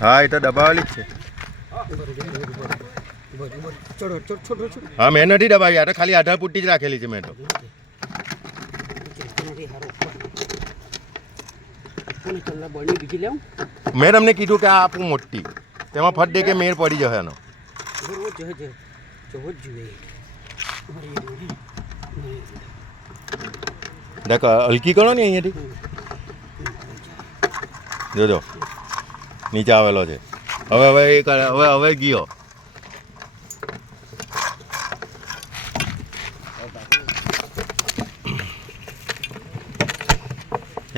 હા એ તો દબાવેલી જ છે. હા મેં નથી દબાવી, આ તો ખાલી આધાર પુટ્ટી જ રાખેલી છે મેં તો. મેં તમને કીધું કે આ આપું મોટી, તેમાં ફટ દે કે મેર પડી જશે એનો. દેખ હલકી કરો ને અહીંયાથી, જોજો નીચે આવેલો છે. હવે હવે એ હવે હવે ગયો.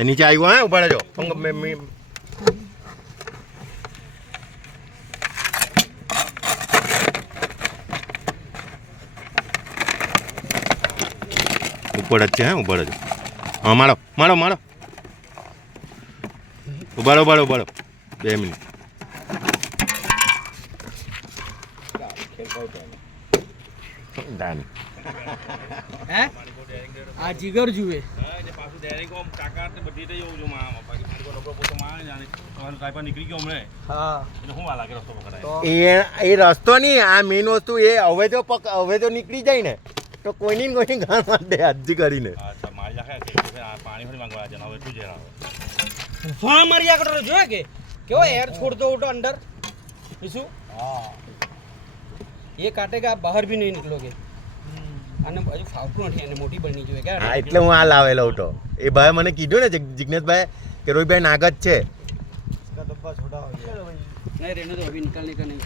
નીચે આવ્યું. હા ઉભા રહેજો. ઉપર જ છે. હા ઉભા રહેજો. હા મારો મારો મારો ઉભાડો ઉભાડો ઉભાડો 2 મિનિટ. આ જીગર જુએ એ રસ્તો નહીં, આ મેઇન વસ્તુ એ હવે જો નીકળી જાય ને તો કોઈની ગાળ માર દે હજી કરીને. હા મારી આગળ જોયા કે કેવો એર છોડતો હતો અંદર શું ये काटेगा बाहर भी नहीं निकलोगे અને બાજુ ફાવતું નથી એને મોટી બની જોઈએ કે હા એટલે હું આ લાવેલો હતો. એ ભાઈ મને કીધું ને જિગ્નેશભાઈ કે રોહિતભાઈ નાગત છે. नहीं रहने दो अभी निकलने का नहीं.